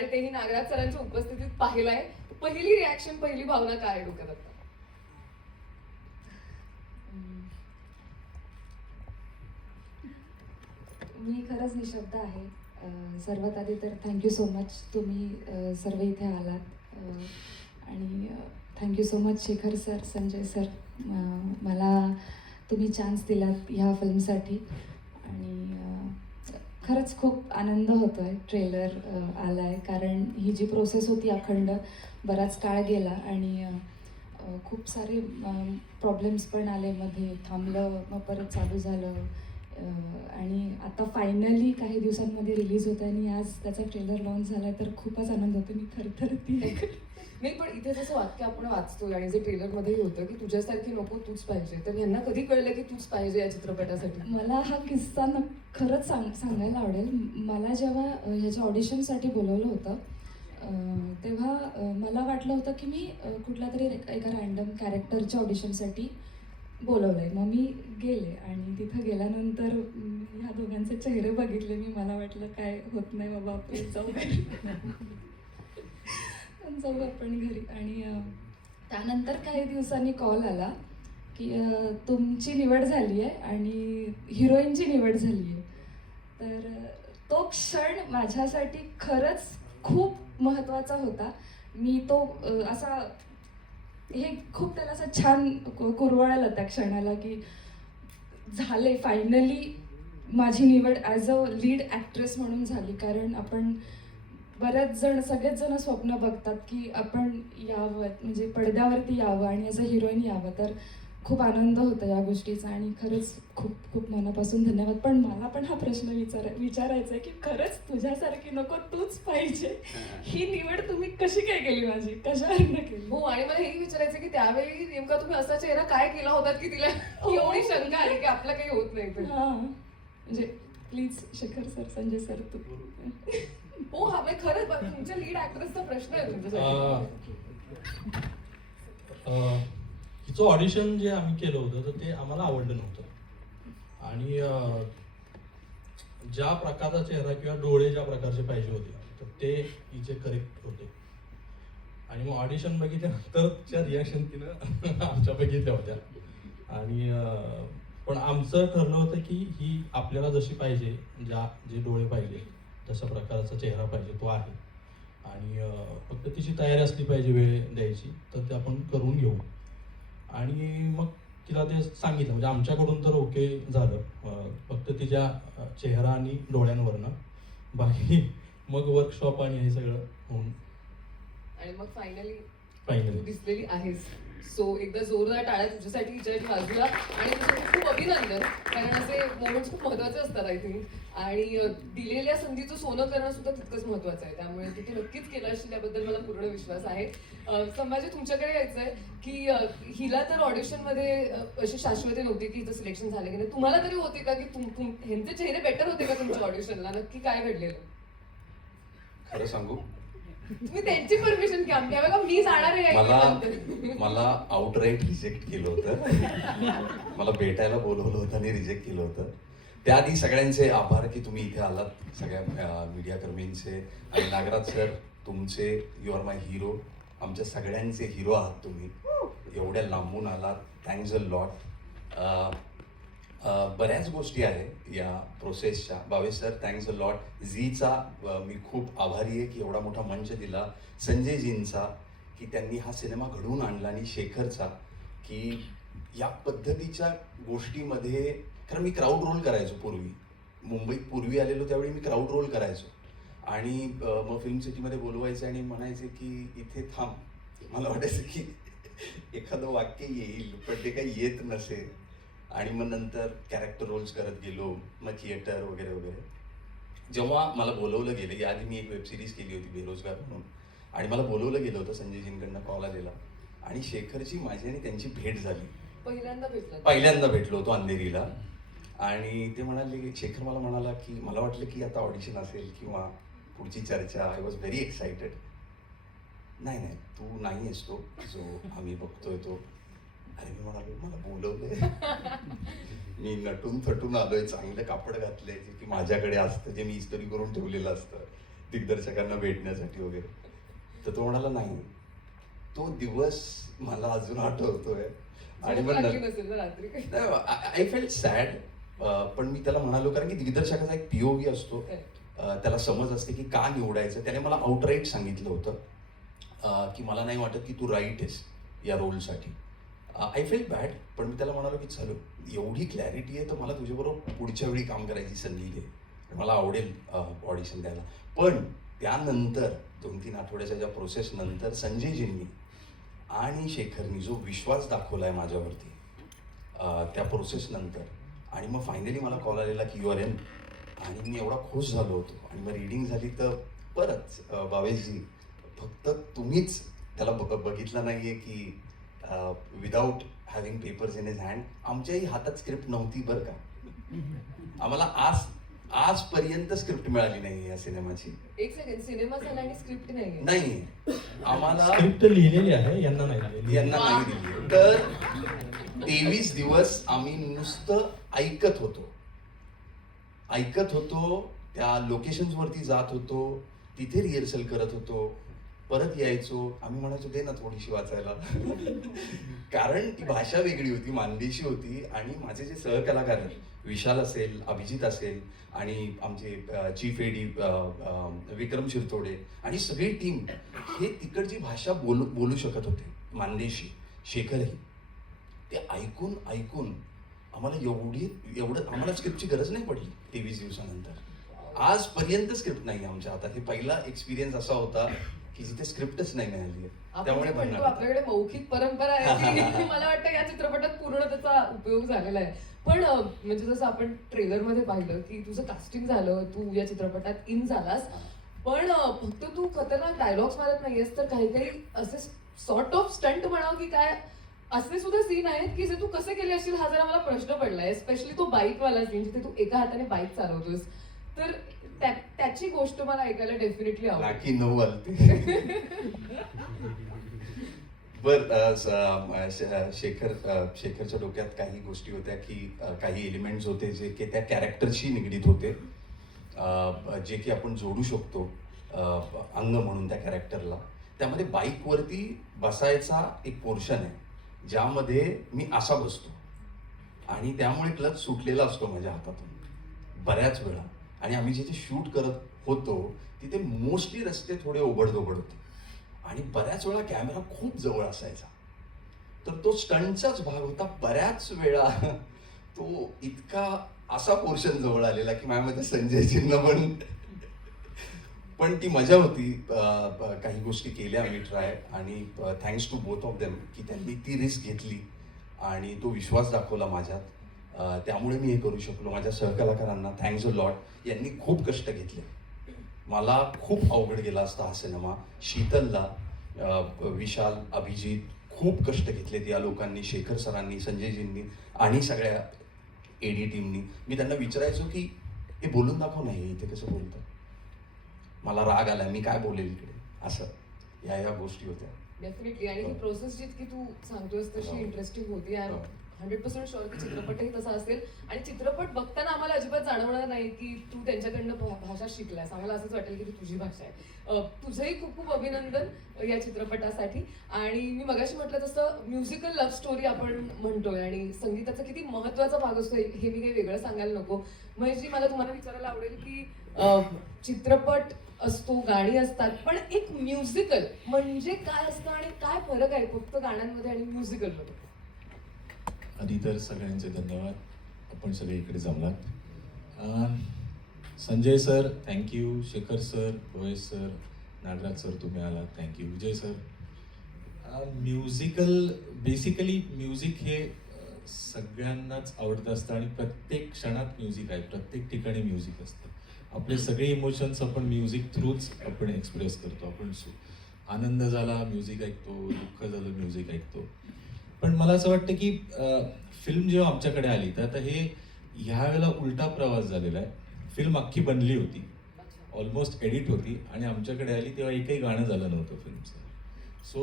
आणि तेही नागराज सरांच्या उपस्थितीत पाहिलंय. पहिली रिॲक्शन पहिली भावना काय आहे डोक्यात आता? मी खरंच निशब्द आहे. सर्वात आधी तर थँक्यू सो मच तुम्ही सर्व इथे आलात. आणि thank you so much Shekhar sir Sanjay sir मला तुम्ही चान्स दिलात ह्या फिल्मसाठी आणि खरंच खूप आनंद होतो आहे ट्रेलर आला आहे कारण ही जी प्रोसेस होती अखंड बराच काळ गेला आणि खूप सारे प्रॉब्लेम्स पण आले. मध्ये थांबलं मग परत चालू झालं. आणि आता फायनली काही दिवसांमध्ये रिलीज होत आहे आणि आज त्याचा ट्रेलर लॉन्च झाला आहे तर खूपच आनंद होतो मी थरथरती नाही पण इथे जसं वाक्य आपण वाचतोय आणि जे ट्रेलर मध्येही होतं की तुझ्यासारखी नको तूच पाहिजे तर यांना कधी कळलं की तूच पाहिजे या चित्रपटासाठी? मला हा किस्सा न खरंच सांग सांगायला आवडेल. मला जेव्हा ह्याच्या ऑडिशनसाठी बोलवलं होतं तेव्हा मला वाटलं होतं की मी अ, कुठल्या तरी एक- एका रँडम कॅरेक्टरच्या ऑडिशनसाठी बोलवलं आहे मग मी गेले आणि तिथं गेल्यानंतर ह्या दोघांचे चेहरे बघितले. मी मला वाटलं काय होत नाही बाबा आपण जाऊ घरी. जाऊ आपण घरी. आणि त्यानंतर काही दिवसांनी कॉल आला की तुमची निवड झाली आहे आणि हिरोईनची निवड झाली आहे तर तो क्षण माझ्यासाठी खरंच खूप महत्त्वाचा होता. मी तो असा हे खूप त्याला असं छान कु- कुरवळलं त्या क्षणाला की झाले फायनली माझी निवड ॲज अ लीड ॲक्ट्रेस म्हणून झाली. कारण आपण बऱ्याच जण सगळेच जण स्वप्न बघतात की आपण यावं म्हणजे पडद्यावरती यावं आणि ॲज अ हिरोईन यावं. तर खूप आनंद होता या गोष्टीचा आणि खरंच खूप खूप मनापासून धन्यवाद. पण मला पण हा प्रश्न विचार विचारायचा आहे की खरंच तुझ्यासारखी नको तूच पाहिजे. ही. निवड तुम्ही कशी काय केली माझी? कशावरनं केली? हो आणि मला हेही विचारायचं की त्यावेळी नेमका तुम्ही असा चेहरा काय केला होता की तिला हो. एवढी शंका आली की आपलं काही होत नाही. हा. म्हणजे please Shekhar sir Sanjay sir तू. हो हा म्हणजे खरंच तुमच्या लीड ऍक्ट्रेसचा प्रश्न आहे तुमच्यासाठी. तिचं ऑडिशन जे आम्ही केलं होतं तर ते आम्हाला आवडलं नव्हतं. आणि ज्या प्रकारचा चेहरा किंवा डोळे ज्या प्रकारचे पाहिजे होते तर ते हिचे करेक्ट होते. आणि मग ऑडिशन बघितल्यानंतरच्या रिॲक्शन तिनं आमच्या बघितल्या होत्या. आणि पण आमचं ठरलं होतं की ही आपल्याला जशी पाहिजे ज्या जे डोळे पाहिजे तशा प्रकारचा चेहरा पाहिजे तो आहे. आणि फक्त तिची तयारी असली पाहिजे वेळ द्यायची तर ते आपण करून घेऊ. आणि मग तिला ते सांगितलं म्हणजे आमच्याकडून तर ओके झालं. फक्त तिच्या चेहरा आणि डोळ्यांवरनं. बाकी मग वर्कशॉप आणि हे सगळं होऊन. आणि मग फायनली. तू दिसलेली आहेस. सो एकदा जोरदार टाळ्या तुझ्यासाठी हिच्या बाजूला. आणि तुझं खूप अभिनंदन कारण असे मोमेंट्स खूप महत्त्वाचे असतात आय थिंक आणि दिलेल्या संधीचं सोनं करणं सुद्धा तितकंच महत्वाचं आहे. त्यामुळे तू नक्कीच केलं असेल त्याबद्दल मला पूर्ण विश्वास आहे. संभाजी तुमच्याकडे यायचं आहे की हिला तर ऑडिशनमध्ये अशी शाश्वती नव्हती की हिचं सिलेक्शन झालं की नाही. तुम्हाला तरी होते का की तुम ह्यांचे चेहरे बेटर होते का तुमच्या ऑडिशनला नक्की काय घडलेलं? खरं सांगू तुम्ही त्यांची परमिशन घ्या. त्या बघा मी जाणार आहे मला. मला आउटराईट रिजेक्ट केलं होतं. मला भेटायला बोलवलं होतं आणि रिजेक्ट केलं होतं. त्याआधी सगळ्यांचे आभार की तुम्ही इथे आलात. सगळ्या मीडिया कर्मींचे आणि नागराज सर तुमचे यू आर माय हिरो आमच्या सगळ्यांचे हिरो आहात तुम्ही. एवढ्या लांबून आलात. थँक्स अ लॉट बऱ्याच गोष्टी आहेत या प्रोसेसच्या Bhavesh sir thanks a lot झीचा मी खूप आभारी आहे की एवढा मोठा मंच दिला. संजयजींचा की त्यांनी हा सिनेमा घडवून आणला आणि शेखरचा की या पद्धतीच्या गोष्टीमध्ये कारण मी क्राऊड रोल करायचो पूर्वी. मुंबईत पूर्वी आलेलो त्यावेळी मी क्राऊड रोल करायचो. आणि मग फिल्म सिटीमध्ये बोलवायचे आणि म्हणायचे की इथे थांब. मला वाटायचं की एखादं वाक्य येईल पण ते काही येत नसेल. आणि मग नंतर कॅरेक्टर रोल्स करत गेलो मग थिएटर वगैरे वगैरे. जेव्हा मला बोलवलं गेलं याआधी मी एक वेब सिरीज केली होती बेरोजगार म्हणून. आणि मला बोलवलं गेलं होतं संजयजींकडनं कॉल आलेला. आणि शेखरची माझी आणि त्यांची भेट झाली. पहिल्यांदा भेटला पहिल्यांदा भेटलो होतो अंधेरीला. आणि ते म्हणाले शेखर मला म्हणाला की मला वाटलं की आता ऑडिशन असेल किंवा पुढची चर्चा. आय वॉज व्हेरी एक्साइटेड नाही नाही तू नाही आहेस तो. जो आम्ही बघतोय तो. अरे मी म्हणालो मला बोलवलंय. मी नटून थटून आलोय चांगलं कापड घातलंय जे की माझ्याकडे असतं जे मी इस्त्री करून ठेवलेलं असतं दिग्दर्शकांना भेटण्यासाठी वगैरे. तर तो म्हणाला नाही तो दिवस मला अजून आठवतोय. आणि मग आय फेल्ट सॅड पण मी त्याला म्हणालो कारण की दिग्दर्शकाचा एक पीओव्ही असतो. अं, त्याला समज असते की का निवडायचं. त्याने मला आउटराईट सांगितलं होतं की मला नाही वाटत की तू राईट आहेस या रोलसाठी आय फील बॅड पण मी त्याला म्हणालो की चलो एवढी क्लॅरिटी आहे तर मला तुझ्याबरोबर पुढच्या वेळी काम करायची संधी दे. मला आवडेल ऑडिशन द्यायला. पण त्यानंतर दोन तीन आठवड्याच्या ज्या प्रोसेस नंतर संजयजींनी आणि शेखरनी जो विश्वास दाखवला आहे माझ्यावरती त्या प्रोसेस नंतर आणि मग फायनली मला कॉल आलेला की यू आर एन आणि मी एवढा खुश झालो होतो. आणि मग रिडिंग झाली तर परत बावेजी बावेशजी फक्त तुम्हीच त्याला ब बघितलं आहे की without having papers in his hand आमच्याही हातात स्क्रिप्ट नव्हती बरं का? आम्हाला आज आजपर्यंत स्क्रिप्ट मिळाली नाही या सिनेमाची. एक सेकंड सिनेमा झाला आणि स्क्रिप्ट नाही नाही आम्हाला स्क्रिप्ट लिहिलेली आहे यांना नाही. यांना नाही दिली तर तेवीस दिवस आम्ही नुसतं ऐकत होतो. ऐकत होतो त्या लोकेशन्स वरती जात होतो तिथे रिहर्सल करत होतो. परत यायचो. आम्ही म्हणायचो दे ना थोडीशी वाचायला. कारण ती भाषा वेगळी होती मानदेशी होती आणि माझे जे सहकलाकार आहेत विशाल असेल अभिजित असेल आणि आमचे चीफ एडी विक्रम शिरतोडे आणि सगळी टीम हे तिकडची भाषा बोलू बोलू शकत होते. मानदेशी शेखरही. ते ऐकून ऐकून आम्हाला एवढी एवढं आम्हाला स्क्रिप्टची गरज नाही पडली तेवीस दिवसानंतर. आजपर्यंत स्क्रिप्ट नाही आमच्या हातात. हे पहिला एक्सपिरियन्स असा होता की जिथे स्क्रिप्टच नाही मिळाली त्यामुळे म्हणतो. आपल्याकडे मौखिक परंपरा आहे ती मला वाटतं या चित्रपटात पूर्ण त्याचा उपयोग झालेला आहे. पण म्हणजे जसं आपण ट्रेलरमध्ये पाहिलं की तुझं कास्टिंग झालं तू या चित्रपटात इन झालास. पण फक्त तू खतरनाक डायलॉग्स मारत नाहीयेस तर काही काही असे सॉर्ट ऑफ स्टंट म्हणावं की काय असे सुद्धा सीन आहेत की जे तू कसे केले असतील हा जरा मला प्रश्न पडलाय. स्पेशली तो बाईक वाला सीन जिथे तू एका हाताने बाईक चालवतोस तर त्या- त्याची गोष्ट मला ऐकायला डेफिनेटली आवडेल. राखी नऊ आलते. बर अ, स- अ, श- शेखर अ, शेखरच्या डोक्यात काही गोष्टी होत्या की अ, काही एलिमेंट्स होते जे की त्या कॅरेक्टरशी निगडीत होते. अ, जे की आपण जोडू शकतो अ, अंग म्हणून त्या कॅरेक्टरला त्यामध्ये बाईकवरती बसायचा एक पोर्शन आहे ज्यामध्ये मी असा बसतो. आणि त्यामुळे क्लच सुटलेला असतो माझ्या हातातून. बऱ्याच वेळा. आणि आम्ही जिथे शूट करत होतो तिथे मोस्टली रस्ते थोडे ओबडधोबड होते. आणि बऱ्याच वेळा कॅमेरा खूप जवळ असायचा. तर तो स्टंटचाच भाग होता. बऱ्याच वेळा तो इतका असा पोर्शन जवळ आलेला की माझ्या मते संजयजींना पण पण ती मजा होती. काही गोष्टी केल्या आम्ही ट्राय. आणि thanks to both of them की त्यांनी ती रिस्क घेतली आणि तो विश्वास दाखवला माझ्यात. त्यामुळे मी हे करू शकलो. माझ्या सहकलाकारांना थँक्स अ लॉट यांनी खूप कष्ट घेतले. मला खूप अवघड गेला असता हा सिनेमा. शीतलला विशाल अभिजित खूप कष्ट घेतलेत या लोकांनी शेखर सरांनी संजयजींनी आणि सगळ्या एडी टीमनी मी त्यांना विचारायचो की हे बोलून दाखव नाही इथे कसं बोलतं मला राग आला मी काय बोलेल इकडे? असं. या या गोष्टी होत्या. डेफिनेटली आणि ही. प्रोसेस जितकी तू सांगतोयस तशी हो. इंटरेस्टिंग होती. आय हो. हंड्रेड पर्सेंट शुअर की चित्रपटही तसा असेल. आणि चित्रपट बघताना आम्हाला अजिबात जाणवणार नाही की तू त्यांच्याकडनं भाषा शिकलास आम्हाला असंच वाटेल की ती तुझी भाषा आहे. तुझंही खूप खूप अभिनंदन या चित्रपटासाठी. आणि मी मगाशी म्हटलं तसं म्युझिकल लव्ह स्टोरी आपण म्हणतोय आणि संगीताचा किती महत्त्वाचा भाग असतो हे मी काही वेगळं सांगायला नको. महेशजी मला तुम्हाला विचारायला आवडेल की चित्रपट असतो गाणी असतात पण एक म्युझिकल म्हणजे काय असतं आणि काय फरक आहे फक्त गाण्यांमध्ये आणि म्युझिकलमध्ये आधी तर सगळ्यांचे धन्यवाद. आपण सगळे इकडे जमलात. Sanjay sir thank you Shekhar sir Bhavesh sir Nagraj sir तुम्ही आलात. Thank you Vijay sir. Musical basically music हे सगळ्यांनाच आवडतं असतं आणि प्रत्येक क्षणात म्युझिक आहे. प्रत्येक ठिकाणी म्युझिक असतं. आपले सगळे इमोशन्स आपण म्युझिक थ्रूच आपण एक्सप्रेस करतो. आपण आनंद झाला म्युझिक ऐकतो दुःख झालं म्युझिक ऐकतो. पण मला असं वाटतं की फिल्म जेव्हा आमच्याकडे आली तर आता हे ह्या वेळेला उलटा प्रवास झालेला आहे. फिल्म अख्खी बनली होती. ऑलमोस्ट एडिट होती आणि आमच्याकडे आली तेव्हा एकही गाणं झालं नव्हतं फिल्मचं सो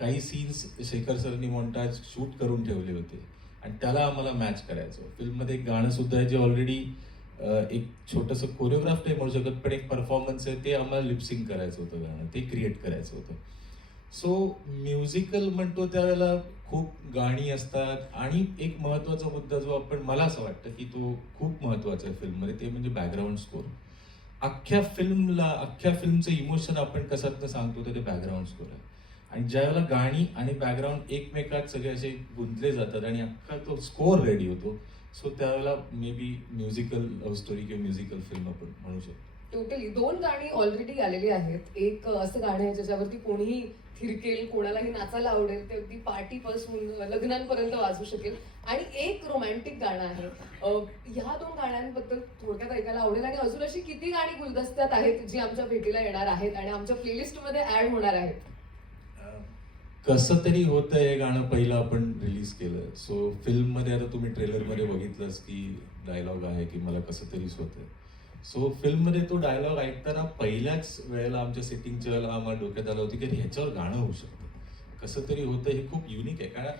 काही सीन्स शेखर सरनी मॉन्टाज शूट करून ठेवले होते. आणि त्याला आम्हाला मॅच करायचं फिल्ममध्ये एक गाणं सुद्धा आहे जे ऑलरेडी एक छोटंसं कोरिओग्राफ नाही म्हणू शकत पण एक परफॉर्मन्स आहे ते आम्हाला लिपसिंग करायचं होतं गाणं. ते क्रिएट करायचं होतं. सो म्युझिकल म्हणतो त्यावेळेला खूप गाणी असतात आणि एक महत्त्वाचा मुद्दा जो आपण मला असं वाटतं की तो खूप महत्त्वाचा आहे फिल्ममध्ये ते म्हणजे बॅकग्राऊंड स्कोर अख्ख्या फिल्मला अख्ख्या फिल्मचं इमोशन आपण कसं सांगतो तर ते बॅकग्राऊंड स्कोर आहे. आणि ज्यावेळेला गाणी आणि बॅकग्राऊंड एकमेकात सगळे असे गुंतले जातात आणि अख्खा तो स्कोर रेडी होतो सो त्यावेळेला may be musical love story किंवा म्युझिकल फिल्म आपण म्हणू शकतो. टोटली दोन गाणी ऑलरेडी आलेली आहेत. एक असं गाणं आहे ज्याच्यावरती कोणीही थिरकेल कोणालाही नाचायला आवडेल ते अगदी पार्टीपासून लग्नांपर्यंत वाजू शकेल. आणि एक रोमॅन्टिक गाणं आहे. ह्या दोन गाण्यांबद्दल थोडक्यात ऐकायला आवडेल. आणि अजून अशी किती गाणी गुलदस्त्यात आहेत जी आमच्या भेटीला येणार आहेत आणि आमच्या प्लेलिस्टमध्ये ऍड होणार आहेत? कसं तरी होतं हे गाणं पहिलं आपण रिलीज केलं. सो फिल्ममध्ये आता तुम्ही ट्रेलरमध्ये बघितलंच की डायलॉग आहे की मला कसं तरीच होतंय. सो फिल्ममध्ये तो डायलॉग ऐकताना पहिल्याच वेळेला आमच्या सेटिंगच्या वेळेला आम्हाला डोक्यात आलं होतं की ह्याच्यावर गाणं होऊ शकतं. कसं तरी होतं हे खूप युनिक आहे. कारण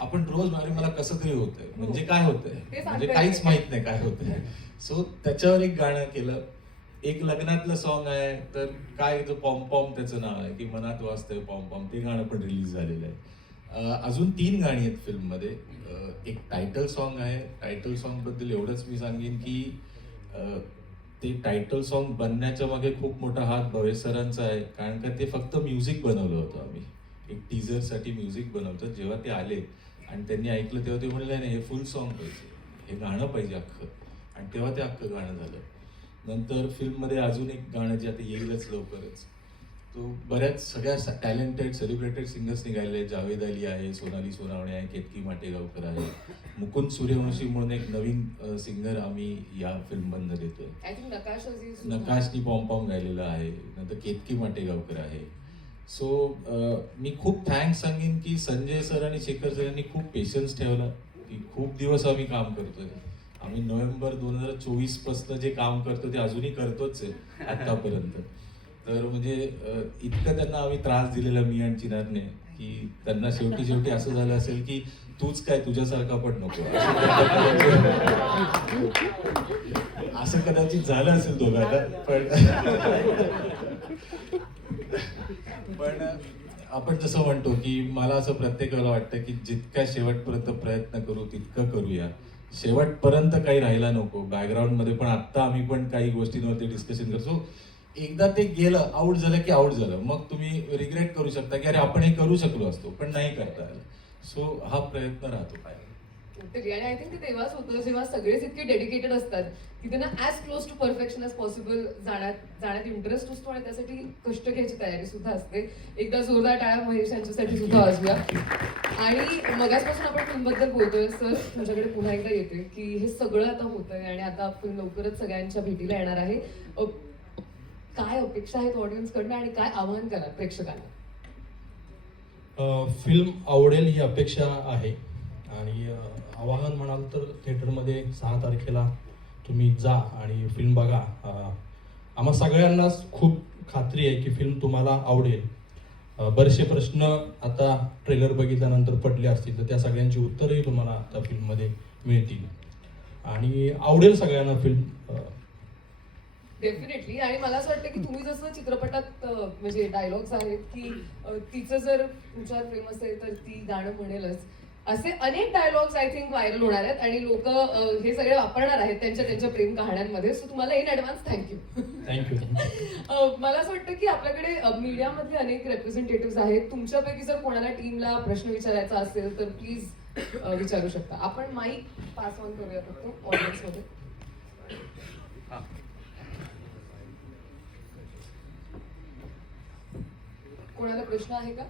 आपण रोज मारे मला कसं तरी होतंय. म्हणजे काय होतंय? म्हणजे काहीच. माहीत नाही काय होतंय. सो त्याच्यावर एक गाणं केलं. एक लग्नातलं सॉन्ग आहे. तर काय तो पॉम पॉम त्याचं नाव आहे. की मनात वाजतंय पॉम पॉम. ते गाणं पण रिलीज झालेलं आहे. अजून तीन गाणी आहेत फिल्ममध्ये अं, एक टायटल सॉन्ग आहे. टायटल सॉन्गबद्दल एवढंच मी सांगेन की ते टायटल सॉन्ग बनण्याच्या मागे खूप मोठा हात भवेश सरांचा आहे. कारण का ते फक्त म्युझिक बनवलं होतं आम्ही. एक टीजरसाठी म्युझिक बनवतो जेव्हा ते आले. आणि त्यांनी ऐकलं तेव्हा ते म्हणले नाही हे फुल सॉन्ग पाहिजे. हे गाणं पाहिजे अख्खं. आणि तेव्हा ते अख्खं गाणं झालं. नंतर फिल्ममध्ये अजून एक गाणं जे आता येईलच लवकरच. तो बऱ्याच सगळ्या टॅलेंटेड सेलिब्रेटेड सिंगर्स निघाले जावेद अली आहे सोनाली सोनावणे आहे केतकी माटेगावकर आहे. मुकुंद सूर्यवंशी म्हणून एक नवीन सिंगर आम्ही या देतोय. नकाश अजीज सुद्धा. नकाशनी पॉम पॉम गायलेलं आहे. नंतर केतकी माटेगावकर आहे. सो मी खूप थँक्स सांगेन की संजय सर आणि शेखर सर यांनी खूप पेशन्स ठेवला की खूप दिवस आम्ही काम करतोय. आम्ही नोव्हेंबर दोन हजार चोवीसपासून जे काम करतो ते अजूनही करतोच आहे आतापर्यंत तर म्हणजे इतकं त्यांना आम्ही त्रास दिलेला मी आणि चिनारने की त्यांना शेवटी शेवटी असं झालं असेल की तूच काय तुझ्यासारखा पण नको. असं कदाचित झालं असेल दोघांना पण पण आपण जसं म्हणतो की मला असं प्रत्येक वेळेला वाटतं की जितका शेवटपर्यंत प्रयत्न करू तितकं करूया. शेवटपर्यंत काही राहायला नको. बॅकग्राऊंडमध्ये पण आता आम्ही पण काही गोष्टींवरती डिस्कशन करतो. एकदा ते गेलं आउट झालं की आउट झालं. मग तुम्ही रिग्रेट करू शकता की अरे आपण हे करू शकलो असतो पण नाही करता आलं. सो हा प्रयत्न राहतो काय. आणि आय थिंक ते तेव्हाच होतं जेव्हा सगळेच इतके डेडिकेटेड असतात. की त्यांना as close to perfection as possible जाण्यात जाण्यात इंटरेस्ट असतो आणि त्यासाठी कष्ट घ्यायची तयारी सुद्धा असते. एकदा जोरदार टाळ्या महेश यांच्यासाठी सुद्धा वाजूया आणि मगासपासून आपण फिल्मबद्दल बोलतोय. सर तुमच्याकडे पुन्हा एकदा येते की हे सगळं आता होतंय आणि आता फिल्म लवकरच सगळ्यांच्या भेटीला येणार आहे. काय अपेक्षा आहेत ऑडियन्सकडनं आणि काय आवाहन करा प्रेक्षकांना? फिल्म आवडेल ही अपेक्षा आहे. आणि आवाहन म्हणाल तर थिएटरमध्ये सहा तारखेला तुम्ही जा आणि फिल्म बघा. आम्हा सगळ्यांनाच खूप खात्री आहे की फिल्म तुम्हाला आवडेल. बरेचसे प्रश्न आता ट्रेलर बघितल्यानंतर पडले असतील तर त्या सगळ्यांची उत्तरही तुम्हाला आता फिल्ममध्ये मिळतील. आणि आवडेल सगळ्यांना फिल्म डेफिनेटली आणि मला असं वाटतं की तुम्ही जसं चित्रपटात म्हणजे डायलॉग्स आहेत की तिचं जर तुमच्यावर प्रेम असेल तर ती गाणं म्हणेलच. असे अनेक डायलॉग्स आय थिंक व्हायरल होणार आहेत आणि लोक हे सगळे वापरणार आहेत त्यांच्या त्यांच्या प्रेम कहाण्यांमध्ये. सो तुम्हाला in advance thank you thank you मला असं वाटतं की आपल्याकडे अ, मीडियामधले अनेक रेप्रेझेंटेटिव्ह आहेत. तुमच्यापैकी जर कोणाला टीमला प्रश्न विचारायचा असेल तर प्लीज विचारू शकता. आपण माईक पास ऑन करूया फक्त ऑडियन्समध्ये कोणाला प्रश्न आहे का?